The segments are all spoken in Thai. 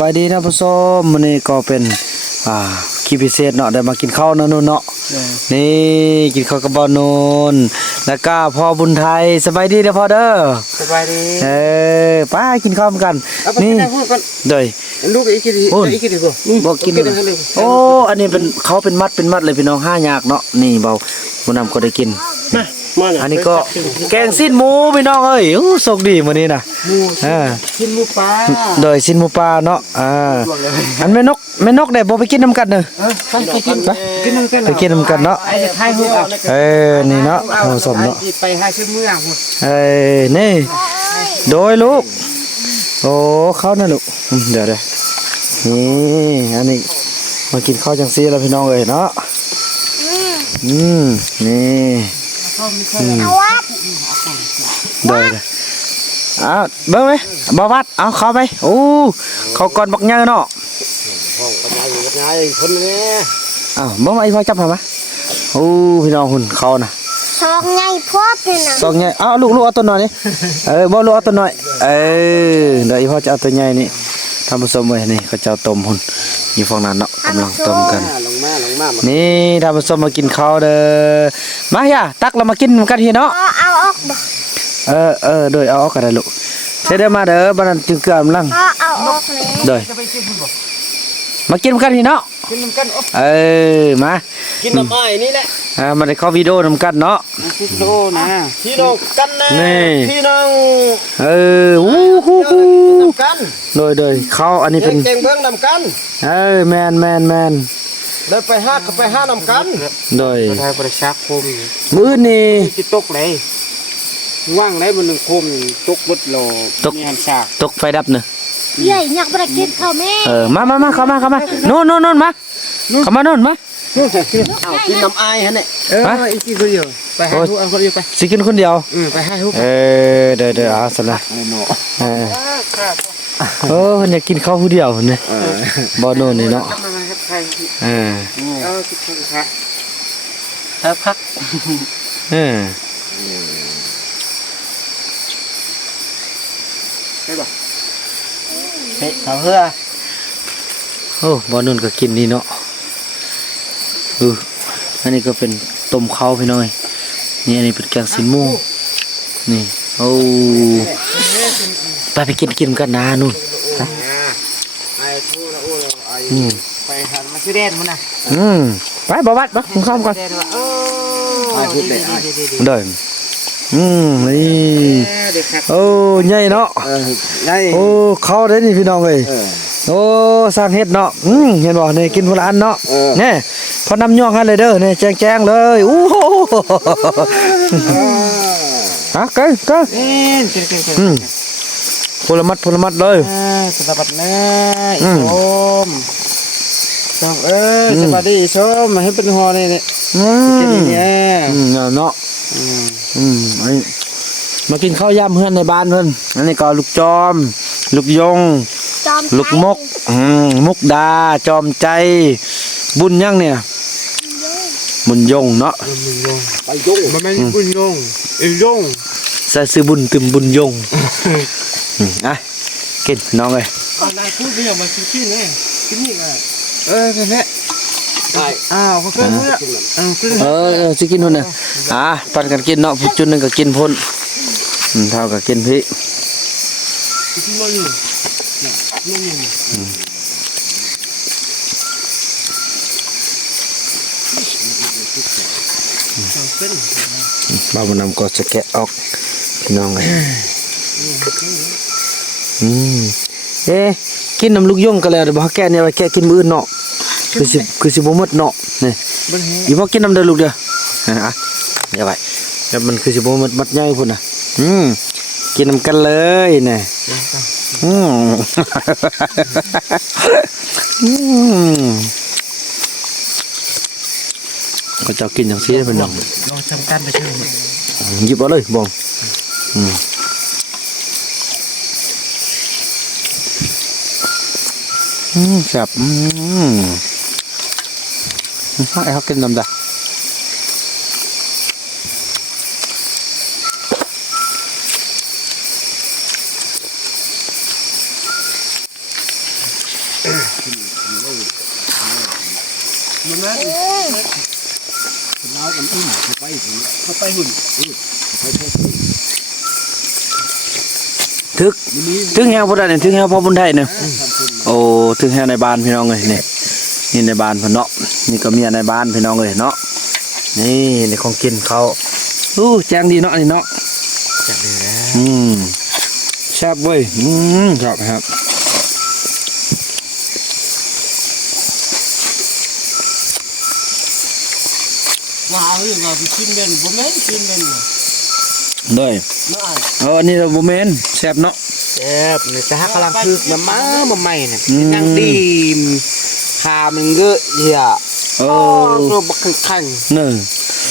บายดีนะผู้ชมมื้อนี้ก็เป็นอ่าคลิปพิเศษเนาะได้มากินข้าวเนาะนู่นเนาะนี่กินข้าวกับบ่าวนูนแล้วก็พ่อบุญไทยสบายดีเด้อพ่อเด้อสบายดีเออไป้ากินข้าวกันเอาไปนี่กินพูดก่อนโดยลูกอีกกี่ดีพูดอีกกี่ดีบ่บ่กินเลเลยยโอ้อันนี้เป็นเขาเป็นมัดเป็นมัดเลยพี่น้องห้ายากเนาะนี่เบาบุญนำก็ได้กินมามาเนี่ยอันนี้ก็แกงสิ้นหมูพี่น้องเอ้ยโอ้โชคดีมื้อนี้น่ะหมูอ่ากินหมูปลาโดยสิ้นหมูปลาเนาะอ่าอันแม่นกแม่นกได้บ่ไปกินน้ำกันเด้อเออไปกินไปกินน้ำกันไปกินน้ำกันเนาะไอ้จะทายหูเอาเออนี่เนาะเอาสมเนาะไปหาซื้อเมืองพุ่นเอ้ยนี่โดยลูกโอ้เขานะลูกอืมเดี๋ยวเดี๋ยวนี่อันนี้มากินข้าวจังซี่แล้วพี่น้องเอ้ยเนาะอืมนี่อืม เดี๋ยวเดี๋ยวอ้าวเบิ่งไหมบ่วัดเอาเข้าไปโอ้เขาก่อนบักเงาเนาะห้องปัญญาอยู่ปัญญาอีกคนนี้อ้าวบ่มาอีพ่อจับมาปะโอ้พี่น้องหุ่นเขาน่ะซองไงพ่อเป็นน่ะสองใหญ่เอาลูกลูกเอาตัวหน่อยนี่เออบ่ลูกเอาตัวหน่อยเออเดี๋ยวอีพ่อจะเอาตัวใหญ่นี่ทำผสมไว้นี่เขาจะเอาต้มหุ่นอยู่ฝั่งนั้นเนาะกำลังต้มกันลงมาลงมานี่ทำผสมมากินข้าวเด้อ มาอย่าตักเรามากินกันทีเนาะพ่อเอาออกบ่เออเออโดยเอาออกกันได้ลูกเสร็จเด้อมาเด้อบัดนั้นจึงเกลือกำลังพ่อเอาออกเลยโดยจะไปกินพุ่นบ่มากินกันทีเนาะกินน้ำกันอ๊บเออมากินน้ำอ้อยนี่แหละอ่ามาได้เข้าวิดีโอนำกันเนาะพี่โตนะพี่น้องกันนะนี่พี่น้องเออวู้ฮู้ฮู้น้ำกันโดยโดยเขาอันนี้เป็นเก่งเบิ่งน้ำกันเออแมนแมนแมน เดินไปห้าก็ไปห้าน้ำกันโดยไทยประชาคมมื้อนี้จิตกเลยว่างได้บนหนึ่งคมตกบดโลตกมีหันฉากตกไฟดับเนอะใหญ่อยากประกินข้าวแม่เออมามามาเข้ามาเข้ามาโน่นโน่นโน่นมาเข้ามาโน่นมาเอากินน้ำอายฮะเนี่ยเออฮะอีกทีคนเดียวไปให้ทุกเอาคนเดียวไปสิกินคนเดียวอืมไปให้ทุกเออเดี๋ยวเดี๋ยวเอาสนะเออ โอ้เพิ่นอยากกินข้าวผู้เดียวเนี่ยบ่โน่นนี่เนาะมาครับใครเออเอาทุกคนครับครับพักเออได้ป่ะเฮ้ยเขาเพื่อโอ้บ่โน่นก็กินนี่เนาะเอออันนี้ก็เป็นต้มข้าวพี่น้อยนี่อันนี้เป็นแกงสินหมูนี่โอ้ ไปไปกินกินกันนะนู่นไอ้ทูนะโอ้ไอ้อืมไปหันมาชื่อเด่นมันนะอืมไปบ่วัดบ่กินข้าวก่อนเด่นว่าโอ้ไอ้พูดเด่นไอ้เดินอืมนี่เด็กครับโอ้ใหญ่เนาะเออไงโอ้เข้าได้นี่พี่น้องเอ้ยเออโอ้สร้างเฮ็ดเนาะอืมเห็นบ่นี่กินพนละอันเนาะเออแน่พอน้ำย่องให้เลยเด้อนี่แจ้งๆเลยอู้หูฮะเก้เก้เอ็นเก่งเก่งเก่งอืม พลมัดพลมัดเลยอ่าสวัสดีนะอืมชมชมเอ้ยอืมสวัสดีชมมาให้เป็นหอเลยเนี่ยอืกินมเนี่ยอืมเนาะอืมอืมอันนี้มากินข้าวยำเพื่อนในบ้านเพิ่นอันนี้ก็ลูกจอม ลูกยงจอมลูกมกอืมมุกดา จอมใจ บุญยังเนี่ย บุญยงเนาะไปยงมันไม่ใช่บุญยงเอ้ยยงใส่ซื้อบุญตึมบุญยง อืมอะกินน้องเอ้ยนายพูดเรื่องมันคือขี้เนี่ยกินนี่ไงเออแค่อ้าวเขาเพิ่งเนี่ยอ้าวขึ้นเออเออสิกินพุ่นน่ะอะปันกันกินเนาะผู้จุดหนึงก็กินพุ่นอืมเท่ากับกินพี่ขึ้นมาอยู่นี่นี่บ้าบุญนำก็จะแกะออกพี่น้องเอ้ย อืมเอ๊ะกินน้ำลูกยงก็แล้วเดี๋ยวบ่แกะเนี่ยไว้แกะกินมื้ออื่นเนาะคือสิคือสิบ่หมดเนาะนี่บันเฮอีพ่อกินน้ำเด้อลูกเด้ออะอะอย่าไปแล้วมันคือสิบ่หมดมัดใหญ่พุ่นน่ะอืมกินน้ำกันเลยนี่อืมอืมก็เจะกินอย่างซี่ได้เป็นน้องลองทำการไปเชิญหยิบเอาเลยบองอืมอืม แซ่บอืมให้เขากินน้ำดามันนะเอ้ากันอุ้มไปหุ่นเขาไปหุ่นไปไปทึกทึกแฮวบ่ได้นี่ทึกแฮวพ่อบุญไทยเนี่ย โอ้ทึกแฮวในบ้านพี่น้องเอ้ยนี่นี่ในบ้านเพิ่นเนาะนี่ก็เมียในบ้านพี่น้องเอ้ยเนาะนี่นี่ของกินเขาอู้แจงดีเนาะนี่เนาะจับเลยนะอืมแซ่บเว้ยอืมครับครับว่าเอาเรื่องเอาไปกินเป็นบ่แม่นกินเป็นเด้ยน่าเอาอันนี้เราบ่แม่นแซ่บเนาะ แซ่บนี่แต่ฮักกำลังคึกน้ำมามาใหม่เนี่ยอืมนั่งดีมหามันเยอะเหี้ยโอ้ตัวบักขังเนึ่ง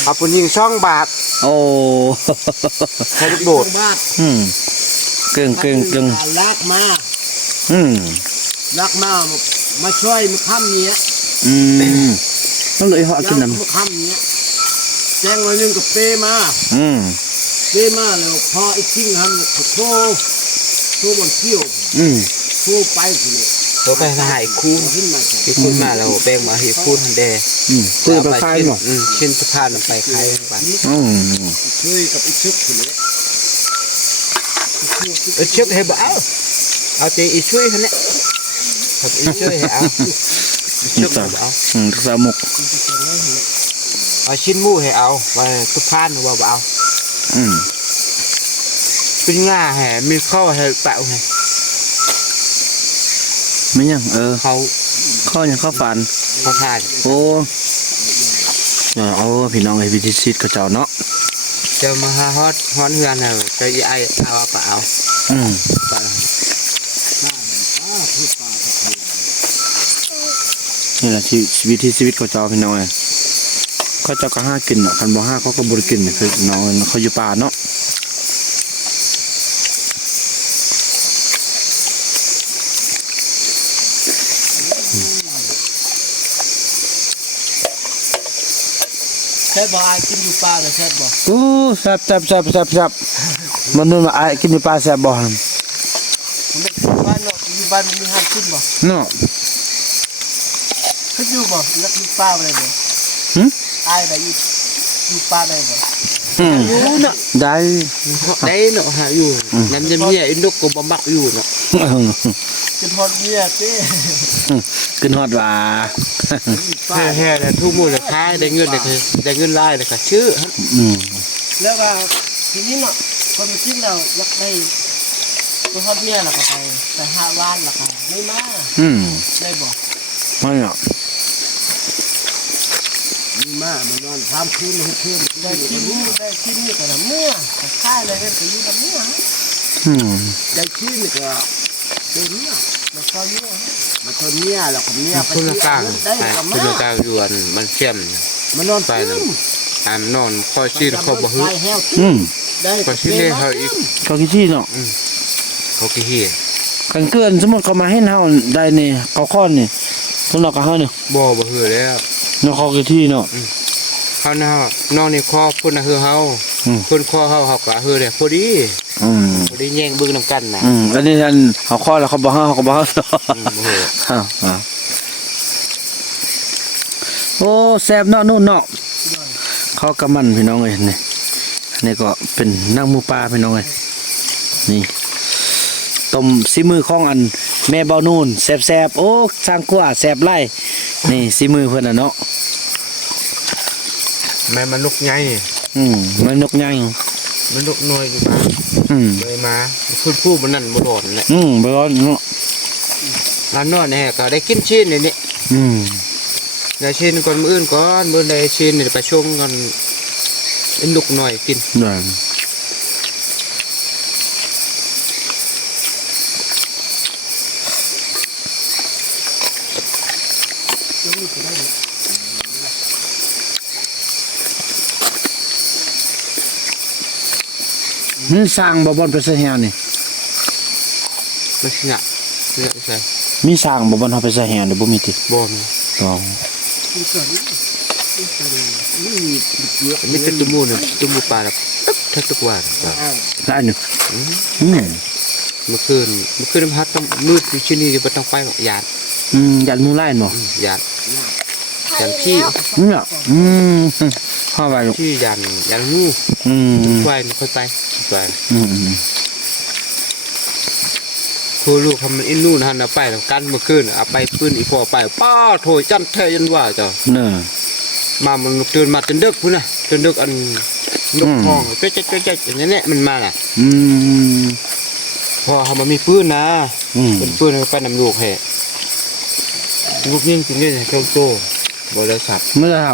เอาปุ่นยิงช่องบาทโอ้ใช้ลูกโดดบาทอืมเก่งเก่งเก่งลากมาอืมลากมามาช่วยมาค้ำเนี้ยอืมต้องเลยเหาะกินน้มาค้ำเนี้ยแจ้งไว้หนึงกับเป้มาำอืมเป้มาแล้วพอไอ้กิ้งทำขอโทษโทษบนเที่ยวอืมโทษไปสิเนี่ยเราไปหายคูณขึ้นมาจ้ะที่คูณมาแล้วแบ่งมาให้คูณทันเดอืมซื้อไปขายเนาะอืมชิ้นสะพานไปขายไปอืมช่วยกับไอ้ชึกคนนี้เออเชือกให้บ่เอาเอาใจอีช่วยเขาเนี่ยครับอีช่วยให้เอาเชือกให้บ่เอาอืมสามุกเอาชิ้นหมูให้เอาไว้สะพานว่าบ่เอาอืม เป็นง่าแห่มีข้าวให้เปล่าให้ไม่ยังเออเขาข้าวยังข้าวฝันเขาทานโอ้เออเอาพี่น้องไอ้วิธีซีดกับเจ้าเนาะจะมาหาฮอดฮอดเฮือนให้จะอีไอเอาก็เอาอืมไปนี่แหละชีวิตที่ชีวิตของเจ้าพี่น้องเอ้ยเขาเจ้าก็ห้ากินเนาะคันบ่ห้าเขาก็บ่ได้กินคือน้องเขาอยู่ป่าเนาะ แค่บ่อายกินอยู่ป่าเลยแค่บ่โอ้แซ่บแซ่บแซ่บแซ่บแซ่บมันนู่นมาอ้ายกินอยู่ป่าแซ่บบ่หั่นผมไม่บ้านเนาะอยู่บ้านมันมีห้ามกินบ่เนาะเขาอยู่บ่แล้วอยู่ป่าอะไรบ่หึอายได้อยู่อยู่ป่าได้บ่อืมอยู่เนาะได้ได้เนาะหาอยู่นั่นจะมีไอ้นกก็บ่มักอยู่เนาะกินฮอดเมียเต้ ขึ้นฮอดว่าป่าแห่ๆแล้วทุกมื้อละขายได้เงินได้คือได้เงินหลายเลยก็ชื่ออืมแล้วก็ทีนี้เนาะคนมากินเราอยากได้กินฮอดเมียแล้วก็ไปไปหาว่านแล้วก็ไม่มาอืมได้บ่ไม่เนาะมีมามานอนทำคืนให้คืนได้กินได้กินนี่ก็ละเมื่อก็ค่ายอะไรกันก็อยู่ละเมื่ออืมได้กินนี่ก็เป็นเมื่อมาตอนเมื่อ มาตอนเมียแล้วก็เมียไปคนละกลางได้ไปก็คนมาละกลางอยู่อันมันเข้มมานอนไปคืนะนอามนอนคอยชื่อเขาบ่ฮึไปแห้วอืมได้ก็ชื่อเรียกเขาอีกเขาคิดที่เนาะเขากี่เฮียกันเกินสมมุติเขามาให้เฮาได้นี่เขาค้อนนี่สำหรับเขาเนี่ยบ่บ่ฮือแล้วเนาะเขาคิดที่เนาะเขาเนาะนอนในคอพุ่นน่ะฮือเฮาอืมพุ่นคอเฮาเฮาก็ฮือได้พอดี อืม พอดีแย่งเบิ่งนํกันน่ะอืมอันนี้ท่านเขาข้อแล้วเขาบอกห้าเขาก็บอกห้าอืมบ่ฮืออ้าวอ้าวโอ้แซ่บเนาะนู่นเนาะเขากำมันพี่น้องเลยนี่อันนี่ก็เป็นนั่งหมูปลาพี่น้องเลยนี่ต้มซีมือของอัน แม่เบานูนแซ่บแซบๆโอ้สร้างกว่าแซ่บไล่นี่ซีมือเพื่อนน่ะเนาะแม่มันนกใหญ่อืมมันนกใหญ่มันนกน้อยอยู่มา อืมเลยมาพุ่นผู้มันนั่นบ่โดนแหละอืมไปร้อนเนาะร้านนอนแห่ก็ได้กินชิ้นนี่นี่อืมได้ชิ้นก่อนมื้ออื่นก่อนมื้อใดชิ้นนี่ไปชงกันไอ้นกน้อยกินได้ นี่สร้างบ่บอนไปใส่แฮวนี่มันสิหนักเนี่ยใช่มีสร้างบ่บอนเฮาไปใส่แฮวนี่บ่มีติบ่มีอ๋อมีแต่ตุ้มูน่ะตุ้มูปลาแบบตึ๊บทักทุกวันก็ได้หนึ่งอืมเมื่อคืนเมื่อคืนมันพัดต้องมืดอยู่ที่นี่บ่ต้องไปหรอกยานออืมยันมูไล่บ่ยันยันขี้เนี่ยอืมเข้าไปลูกขี้ยันยันงูอืมควายมันค่อยไป ควายอืมอืมครูลูกทำมันอินนู่นหันเอาไปแล้วกันเมื่อคืนเอาไปปืนอีพอไปป้าโถยจันเทยันว่าเจ้าเนอะมามันตื่นมาจนดึกพุ่นน่ะจนดึกอันนกอืมห้องเจ๊ะเจ๊ะเจ๊ะเจ๊ะอย่างนี้เนี่ยมันมาน่ะ อืมพอเขามามีปืนนะอืมเป็นปืนเอาไปนำลูกแห่ลูกยิ่งกินเนี่ยเครื่องโตบริษัทไม่ได้ท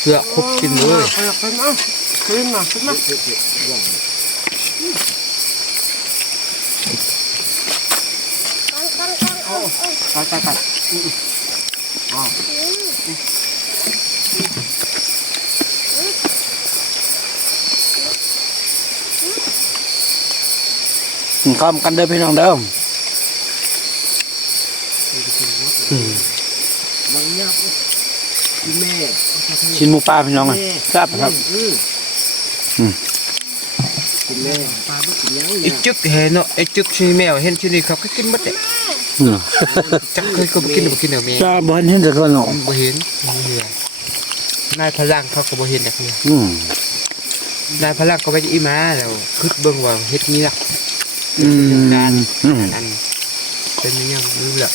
เพื่อครบกินเลย ขึ้นมาขึ้นมาโอ้ตัยตัยอืยอ้าวข้ามกันเด้อพี่น้องเด้อชิ้นหมูปลาพี่น้องอะทราบครับ ít trước hè nó ít trước khi mèo hen chưa đi khóc cái kinh mất đấy chắc hơi không kinh được kinh จ้าบ่เห็นเห็นแต่ก็เนาะ บ่เห็นบ่เห็นนายพลังเขาก็บ่เห็นแต่เนี่ยอืนายพลังก็ไปอีหมาแล้วคึดเบิ่งว่าเฮ็ดนี้ละนานอันเป็นยังนี้รู้ล่ะ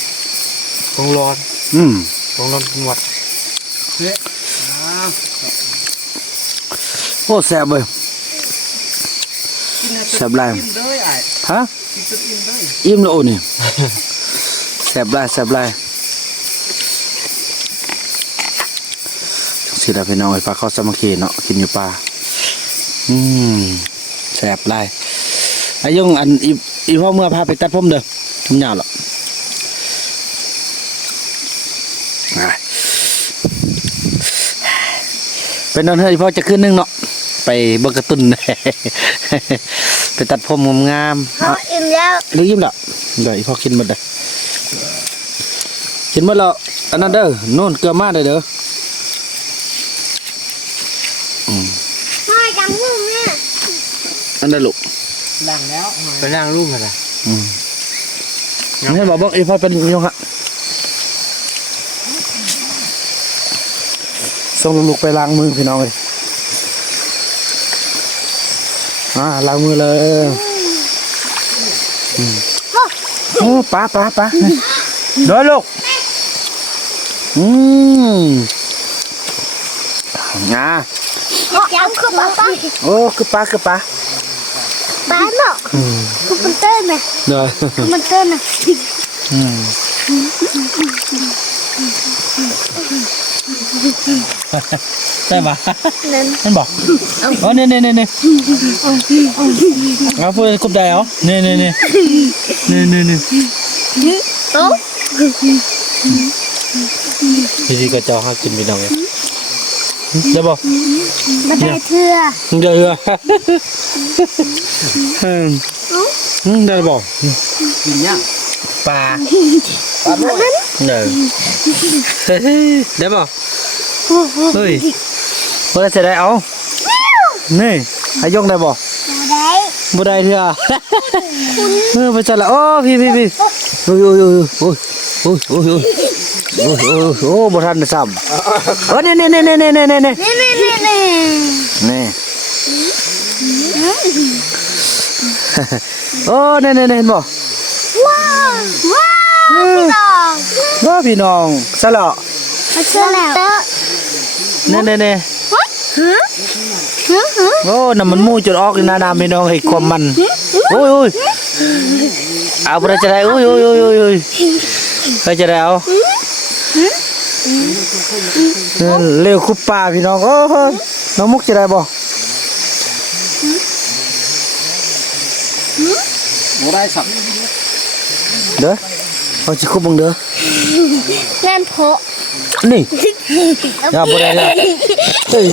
ของร้อนของร้อนจังหวัด โอ้แซ่บเลยแซ่บลายกินเลยไอ้ฮะอิ่มเลยอิ่มแล้วโอ้นี่แซ่บหลายแซ่บหลายสิด้พี่น้องไอ้ปลาข้าวสมัคคีเนาะกินอยู่ป่าอืมแซ่บหลายอายุงอันอีอีพ่อเมื่อพาไปตัดผมเด้อผมยาวหรอกเป็นนั่นเฮ้ยพ่อจะขึ้นนึงเนาะ ไปเบิกกระตุนไปตัดผมงามๆเขาอิ่มแล้วหรือยิ้มละเดี๋ยวอีพ่อกินหมดเลยกินหมดแล้วอันนั้นเด้อโน่นเกลือมาเลยเด้อไม่จังหูเนี่ยอันนั้นลูกหลังแล้วไปนั่งรูปอะไรอืมให้บอกบอกอีพ่อเป็นยังฮะส่งลูกๆไปล้างมือพี่น้องเลย à lau mưa là ừ. pá pá pá đó lục nha. Ô cứ pá cứ pá pá nó cứ bên tên này. Rồi. Cứ tên này. Ừ. ได้ไหมนั่นบอกอ๋อเนี่ยเนี่ยเนี่ยเอาพูดกบได้เหรอเนี่ยเนี่ยเนี่ยเนี่ยเนี่ยนี่โต๊ะพี่ดีกระจอกหักกินพี่น้องเนี่ยได้บอกมาได้เถื่อได้เถื่อได้บอกกินยังปลาปลาบ้านเด้อได้บอก เฮ้ยเมื่อจะได้เอา นี่ให้ยกได้บอกได้บ่ได้เถอะเออไปจัดละโอ้พี่พี่พี่โอ้ยโอ้ยโอ้ยโอ้ยโอ้ยโอ้ยโอ้ยโอ้ยโอ้ยบ่ทันได้ซ้ำเออนี่นี่นี่นี่นี่นี่นี่นี่นี่นี่นี่นี่โอ้นี่นี่นี่เห็นบ่ว้าวว้าวพี่น้องโอ้พี่น้องซะละ เชื่อแล้วนี่นี่นี่ฮะฮะฮะโอ้น้ำมันมูจุดออกนี่นะน้ำพี่น้องให้ความมันโอ้ยโอ้ยเอาบ่ได้จะได้โอ้ยโอ้ยโอ้ยโอ้ยไปจะได้เอาเร็วคุบป่าพี่น้องโอ้ยน้องมุกจะได้บ่บ่ได้สับเด้อเอาสิคุบบังเด้อแน่นโพาะ นี่อย่าบ่ได้แล้วเฮ้ย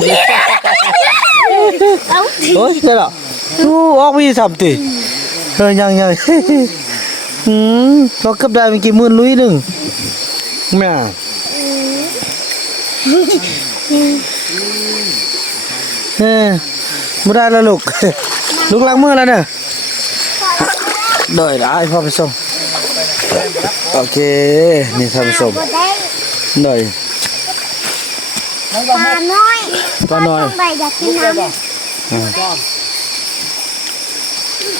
เอ้าโอ้ยได้แล้วโอ้ออกมีสามติเฮ้ยยังยังหืมเราเกือบได้เมื่อกี้หมื่นลุยหนึงแม่เฮ้ยบ่ได้แล้วลูกลูกล้างมือแล้วเด้อเด้อได้พ่อไปส่งโอเค นี่ท่านผู้ชมบ่ได้หน่อย ปลาน้อยปลาน้อยต้องไปอยากกินน้ำ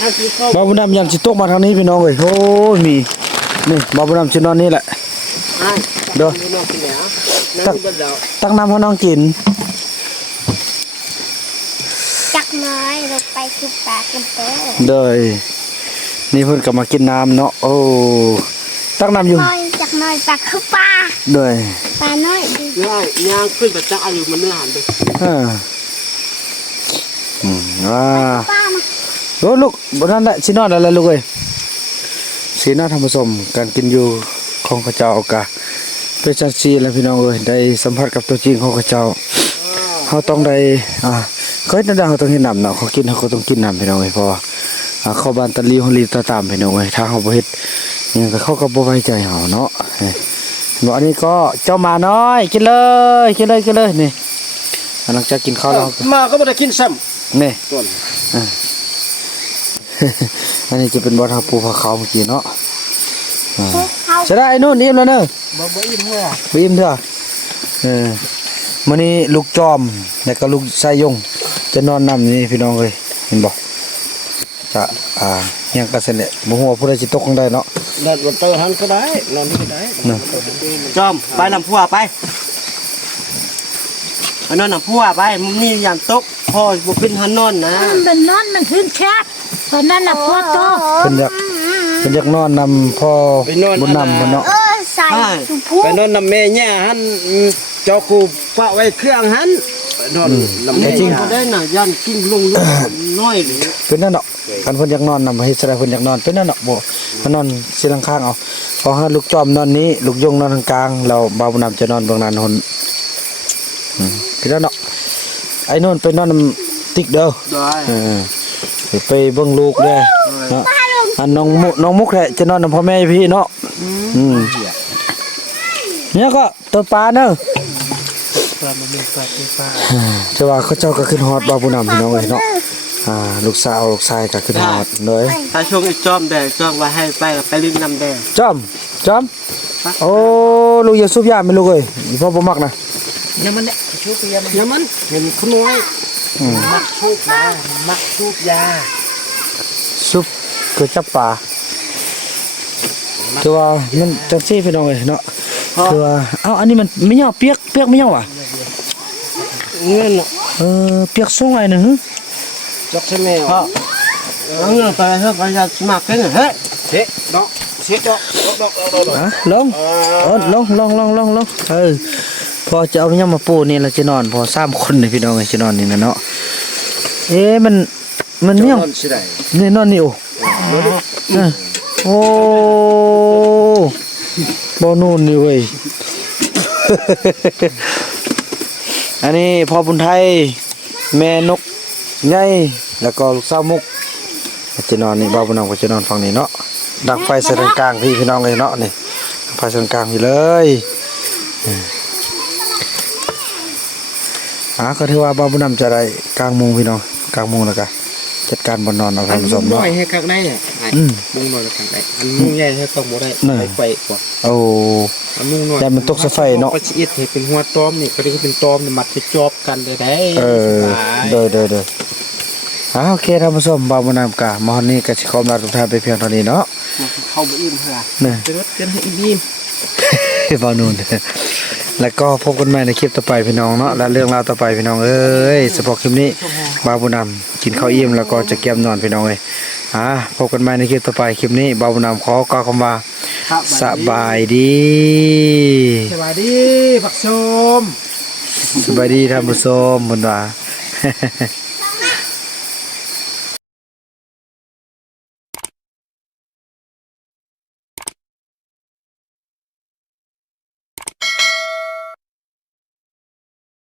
อันที่เข้าบ่าวบุญดำยันสิตกมาทางนี้พี่น้องเอ้ยโอ้ยมีนี่บ่าวบุญดำสินอนนี่แหละอะเด้อดูนอกกินแล้วนั่งบนดาวตักน้ำให้น้องกินจักน้อยลงไปคือปลากันเตอร์เด้อนี่เพิ่นก็มากินน้ำเนาะโอ้ตักน้ำอยู่น้อยจักน้อยปลาคือปลาเด้อปลาน้อยดี ง่ายย่างขึ้นไปจักอายุมันเนื้อหันไปอ่าอืมอ่าโอ้ลูกบนนั้นแหละสินอนอะไรลูกเอ้ยสีหน้าธรรมสมการกินอยู่ของข้าเจ้าเอกะเป็นจังซี่แล้วพี่น้องเอ้ยได้สัมผัสกับตัวจริงของข้าเจ้าเฮาต้องได้อ่าเคยนั่นเฮาต้องเฮ็ดน้ำเนาะเขากินเฮาก็ต้องกินน้ำพี่น้องเอ้ยเพราะว่าอ่าเข้าบ้านตะลีฮอลีตะตามพี่น้องเอ้ยถ้าเฮาบ่เฮ็ดอิหยังก็เขาก็บ่ไว้ใจเฮาเนาะ บอกอันนี้ก็เจ้าหมาน้อย กินเลยกินเลยกินเลยนี่หลังจากกินข้าวแล้วก็มาก็ไม่ได้กินซ้นี่ำต้นอันนี้จะเป็นบอลทับปูผาขาวเมื่อกี้เนาะอ่าเขาจะได้ไอ้นู่นอิ่มแล้วเนอะบ่บ่อิ่มเมื่อไปอิ่มเถอะเออมื่อนี้ลูกจอมแล้วก็ลูกชายยงจะนอนนำนี่พี่น้องเลยเห็นบอกจะอ่า ยังกระเซ็นเนี่ยบ่ฮู้ว่าผู้ใดสิตกข้างใดเนาะนอนบนโต๊ะหันก็ได้นอนนี่ก็ได้น่ะจอมไปนำพัวไปไปนอนนำพัวไปมึงนี่ยามตกพ่อบ่ขึ้นหันนอนนะมันนอนมันขึ้นชัดตอนนั้นน่ะพ่อโตเพิ่นอยากเพิ่นอยากนอนนำพ่อบุญนำเพิ่นเนาะเออใส่สุพูไปนอนนำแม่ย่าหันเจ้ากูฝากไว้เครื่องหันไป นอนนำแม่ย่าก็ได้น่ะยันกินลงลูกน้อยหรือเป็นนั่นเนาะคันเพิ่นอยากนอนนำเฮ็ดแสดงเพิ่นอยากนอนเป็นนั่นเนาะบ่มานอนสิหลังข้างเอาพอหาลูกจอมนอนนี้ ลูกยงนอนทางกลางเราบ่าวบุญนำจะนอนเบื้องนั้นหนอืมเป็นนั่นเนาะไอ้นู่นไปนอนนำติ๊กเด้อได้เออไปเบิ่งลูกเด้อเนาะอันน้องมุน้องมุกแหละจะนอนนำพ่อแม่พี่เนาะอืมเนี่ยก็ตัวปลาเนอะ ปลามันเป็นปลาเป็นปลาจะว่าเขาเจ้าก็ขึ้นฮอดบ่าวบุญนำพี่น้องเอ้ยเนาะอ่าลูกสาวลูกชายก็ขึ้นฮอดเลยถ้าช่วงไอ้จอมแดงจอมไว้ให้ไปกับไปลิ้นน้ำแดงจอมจอมโอ้ลูกอย่าสูบยาไหม่ลูกเอ้ยอีพ่อบ่มักนะน้ำมันเนี่ยชูบยาน้ำมันเห็นคุณน้อยอืมมักชูบยามักชูบยาซุปก๋วยจับปลาคือว่ามันจังซี่พี่น้องเอ้ยเนาะคือว่าเอ้าอันนี้มันไม่เหยาเปียกเปียกไม่เหยาอะ เงินเออเปียกสูงไอ้หนึงจอกใช่ไหมพ่อเอาเงินไปเถอะไปยาสมัครกันเฮ้ยเฮ้ดอกเสียดอกดอกดอกดอกดอกฮะลงเออลงลงลงลงลงเออพอจะเอาเนี่ยมาปูนี่เราจะนอน พอสามคนนี่พี่น้องเอ้ยจะนอนนี่นะเนาะเอ๊ะมันมันเนี่ยนอนสิได้นี่นอนนี่โอ้เออโอ้บ่นู่นนี่เว้ย อันนี้พ่อบุญไทย แม่นกใหญ่แล้วก็ลูกสาวมุกจะนอนนี่บ่าวบุญนำก็จะนอนฝั่งนี้เนาะดักไฟใส่ตรงกลางพี่พี่น้องเลยเนาะนี่ไฟใส่ตรงกลางพี่เลยอ่าก็ถือว่าบ่าวบุญนำจะได้กลางมุงพี่น้องกลางมุงแล้วก็จัดการบนนอนเอาอันนผู้ชมน้เนาะอยให้ข้างในอะ อืม มุงน้อยข้างในอันมุ้งใหญ่ให้ต้องบ่ได้น่ะไปไฟกว่าโอ้ อันมุ้งน้อยแต่มันตกสะไฟเนาะ ก็สิเอ็ดให้เป็นหัวตอมนี่ก็ได้เป็นตอมนี่มัดไปจอบกันได้ได้เออดยเดยเดยอ่าโอเคท่านผู้ชมบ่าวบุญนำกะมาวันนี้ก็สิขอมลาทุกท่านไปเพียงเท่านี้เนาะเข้าบ่อิ่มเท่านี่เป็นรถกันให้อิ่มบอนูนแล้วก็พบกันใหม่ในคลิปต่อไปพี่น้องเนาะและเรื่องราวต่อไปพี่น้องเอ้ยเฉพาะคลิปนี้บาวบุญนำกินข้าวอิ่มแล้วก็จะเก็บนอนพี่น้องเอ้ย อ่าพบกันใหม่ในคลิปต่อไปคลิปนี้บาวบุญนำขอกล่าวคำว่าครับสบายดีสวัสดีผักชมสบายดีท่านผู้ชมบุญว่า